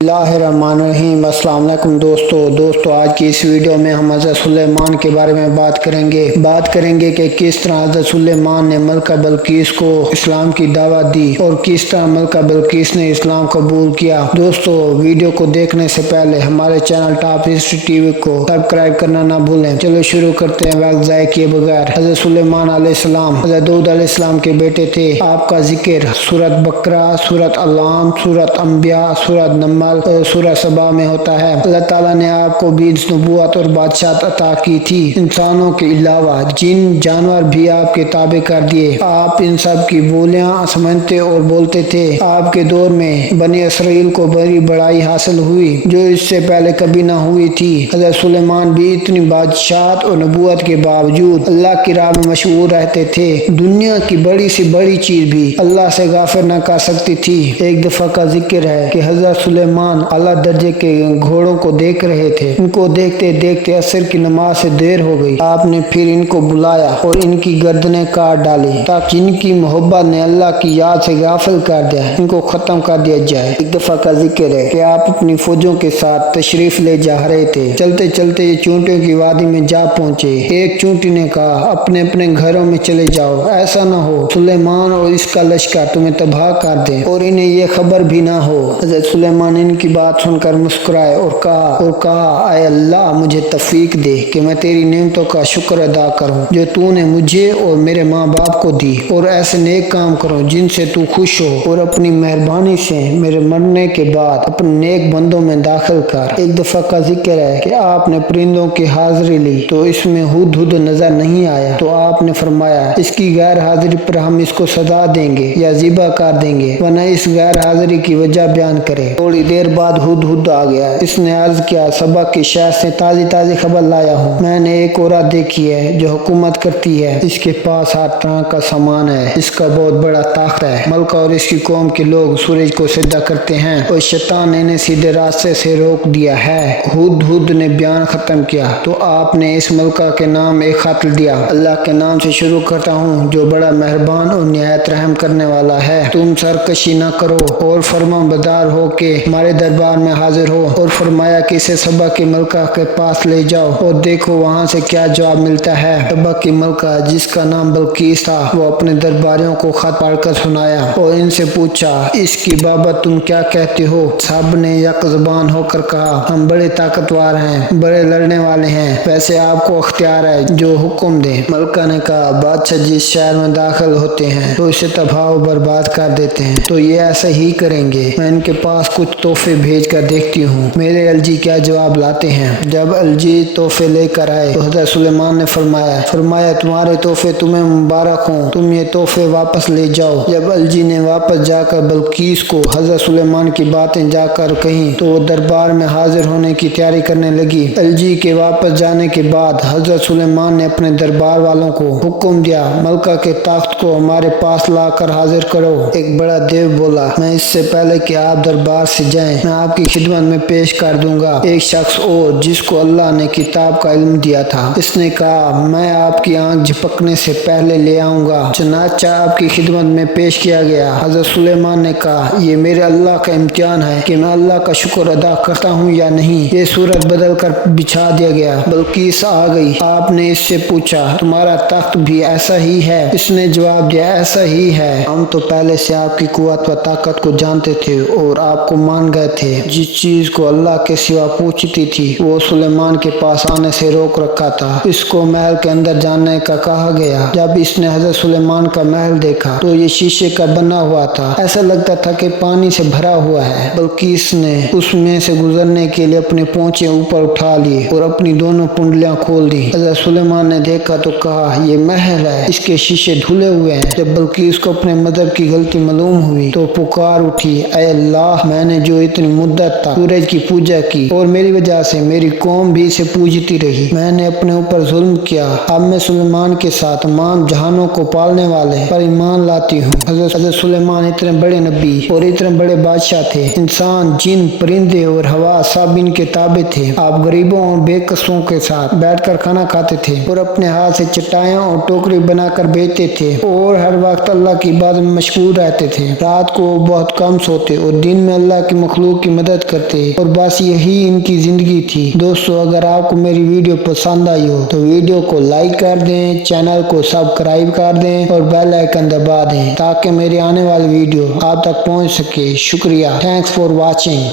बिस्मिल्लाहिर्रहमानिर्रहीम। अस्सलाम वालेकुम दोस्तों आज की इस वीडियो में हम हज़रत सुलेमान के बारे में बात करेंगे कि किस तरह हज़रत सुलेमान ने मलका बल्कीस को इस्लाम की दावत दी और किस तरह मलका बल्कीस ने इस्लाम कबूल किया। दोस्तों वीडियो को देखने से पहले हमारे चैनल टॉप हिस्ट्री टीवी को सब्सक्राइब करना ना भूलें। चलो शुरू करते हैं वक्त ज़ाय किए बगैर। हज़रत सुलेमान अलैहिस्सलाम हज़रत दाऊद अलैहिस्सलाम के बेटे थे। आपका जिक्र सूरत बकरा, सूरत अलाम, सूरत अंबिया, सूरत नमल और सूरह सबा में होता है। अल्लाह ताला ने आपको बीज नबूवत और बादशाह अता की थी। इंसानों के अलावा जिन जानवर भी आपके ताबे कर दिए। आप इन सब की बोलियां समझते और बोलते थे। आपके दौर में बनी इसराइल को बड़ी बड़ाई हासिल हुई जो इससे पहले कभी ना हुई थी। हज़रत सुलेमान भी इतनी बादशाहत और नबूवत के बावजूद अल्लाह की राह में मशहूर रहते थे। दुनिया की बड़ी से बड़ी चीज भी अल्लाह से गाफिर न कर सकती थी। एक दफा का जिक्र है कि हज़रत सुलेमान आला दर्जे के घोड़ों को देख रहे थे। इनको देखते देखते असर की नमाज से देर हो गई। आपने फिर इनको बुलाया और इनकी गर्दनें काट डाली ताकि जिनकी मोहब्बत ने अल्लाह की याद से गाफिल कर दिया इनको खत्म कर दिया जाए। एक दफा का जिक्र है कि आप अपनी फौजों के साथ तशरीफ ले जा रहे थे। चलते चलते ये चूंटियों की वादी में जा पहुंचे। एक चूंटी ने कहा, अपने अपने घरों में चले जाओ, ऐसा न हो सुलेमान और इसका लश्कर तुम्हें तबाह कर दे और इन्हें ये खबर भी ना हो। हज़रत सुलेमान इनकी बात सुनकर मुस्कुराए और कहा आए अल्लाह मुझे तौफीक दे कि मैं तेरी नेमतों का शुक्र अदा करूं जो तूने मुझे और मेरे माँ बाप को दी और ऐसे नेक काम करूं जिनसे तू खुश हो और अपनी मेहरबानी से मेरे मरने के बाद अपने नेक बंदों में दाखिल कर। एक दफा का जिक्र है कि आपने परिंदों की हाजिरी ली तो इसमें हुद नजर नहीं आया तो आपने फरमाया इसकी गैर हाजिरी पर हम इसको सजा देंगे या ज़िबा कर देंगे, वरना इस गैर हाजिरी की वजह बयान करे। थोड़ी देर बाद हुद आ गया। इसने अर्ज किया, सबक के शहर से ताजी खबर लाया हूँ। मैंने एक औरत देखी है जो हुकूमत करती है। इसके पास हर तरह का सामान है। इसका बहुत बड़ा ताकत है। मलका और इसकी कौम के लोग सूरज को सिद्धा करते हैं और शैतान ने इन्हें सीधे रास्ते से रोक दिया है। हुद ने बयान खत्म किया तो आपने इस मलका के नाम एक खत दिया। अल्लाह के नाम से शुरू करता हूँ जो बड़ा मेहरबान और निहायत रहम करने वाला है। तुम सरकशी न करो और फरमाबरदार हो के हमारे दरबार में हाजिर हो। और फरमाया कि इसे सबा की मलका के पास ले जाओ और देखो वहाँ से क्या जवाब मिलता है। सबा की मलका जिसका नाम बल्कीस था वो अपने दरबारियों को खत पढ़कर सुनाया और इनसे पूछा इसकी बाबत तुम क्या कहते हो। सब ने यक ज़बान होकर कहा हम बड़े ताकतवर हैं, बड़े लड़ने वाले हैं, वैसे आपको अख्तियार है जो हुक्म दे। मलका ने कहा बादशाह जिस शहर में दाखिल होते हैं तो इसे तबाह बर्बाद कर देते हैं तो ये ऐसा ही करेंगे। मैं इनके पास कुछ तोहफे भेज कर देखती हूँ मेरे अलजी क्या जवाब लाते हैं। जब अलजी तोहफे लेकर आए तो हज़रत सुलेमान ने फरमाया तुम्हारे तोहफे तुम्हें मुबारक हों, तुम ये तोहफे वापस ले जाओ। जब अलजी ने वापस जाकर बल्कीस को हज़रत सुलेमान की बातें जाकर कहीं तो वो दरबार में हाजिर होने की तैयारी करने लगी। अलजी के वापस जाने के बाद हज़रत सुलेमान ने अपने दरबार वालों को हुक्म दिया मलका के ताख्त को हमारे पास लाकर हाजिर करो। एक बड़ा देव बोला मैं इससे पहले कि आप दरबार से जाएं मैं आपकी खिदमत में पेश कर दूंगा एक शख्स और जिसको अल्लाह ने किताब का इल्म दिया था। इसने कहा मैं आपकी आंख झपकने से पहले ले आऊंगा। चनाचा आपकी खिदमत में पेश किया गया। हज़रत सुलेमान ने कहा ये मेरे अल्लाह का इम्तिहान है कि मैं अल्लाह का शुक्र अदा करता हूँ या नहीं। ये सूरत बदल कर बिछा दिया गया। बल्कीस आ गई। आपने इससे पूछा तुम्हारा तख्त भी ऐसा ही है। इसने जवाब दिया ऐसा ही है। हम तो पहले से आपकी कुव्वत व ताकत को जानते थे और आपको मान गए थे। जिस चीज को अल्लाह के सिवा पूछती थी वो सुलेमान के पास आने से रोक रखा था। इसको महल के अंदर जाने का कहा गया। जब इसने हज़रत सुलेमान का महल देखा तो ये शीशे का बना हुआ था। ऐसा लगता था कि पानी से भरा हुआ है। बल्कीस ने उसमें से गुजरने के लिए अपने पोंचे ऊपर उठा लिए और अपनी दोनों कुंडलियां खोल दी। हज़रत सुलेमान ने देखा तो कहा ये महल है, इसके शीशे धुले हुए हैं। जब बल्कीस को अपने मदद की गलती मालूम हुई तो पुकार उठी ऐ अल्लाह मैंने जो इतनी मुद्दत तक सूरज की पूजा की और मेरी वजह से मेरी कौम भी इसे पूजती रही। मैंने अपने ऊपर जुल्म किया। अब मैं सुलेमान के साथ तमाम जहानों को पालने वाले पर ईमान लाती हूँ। हज़रत सुलेमान इतने बड़े नबी और इतने बड़े बादशाह थे। इंसान जिन परिंदे और हवा सब इनके ताबे थे। आप गरीबों और बेकसों के साथ बैठकर खाना खाते थे और अपने हाथ से चटाइयाँ और टोकरी बनाकर बेचते थे और हर वक्त अल्लाह की इबादत में मशगूल रहते थे। रात को बहुत कम सोते और दिन में अल्लाह की मखलूक की मदद करते और बस यही इनकी जिंदगी थी। दोस्तों अगर आपको मेरी वीडियो पसंद आई हो तो वीडियो को लाइक कर दें, चैनल को सब्सक्राइब कर दें और बेल आइकन दबा दें ताकि मेरी आने वाली वीडियो आप तक पहुंच सके। शुक्रिया। Thanks for watching.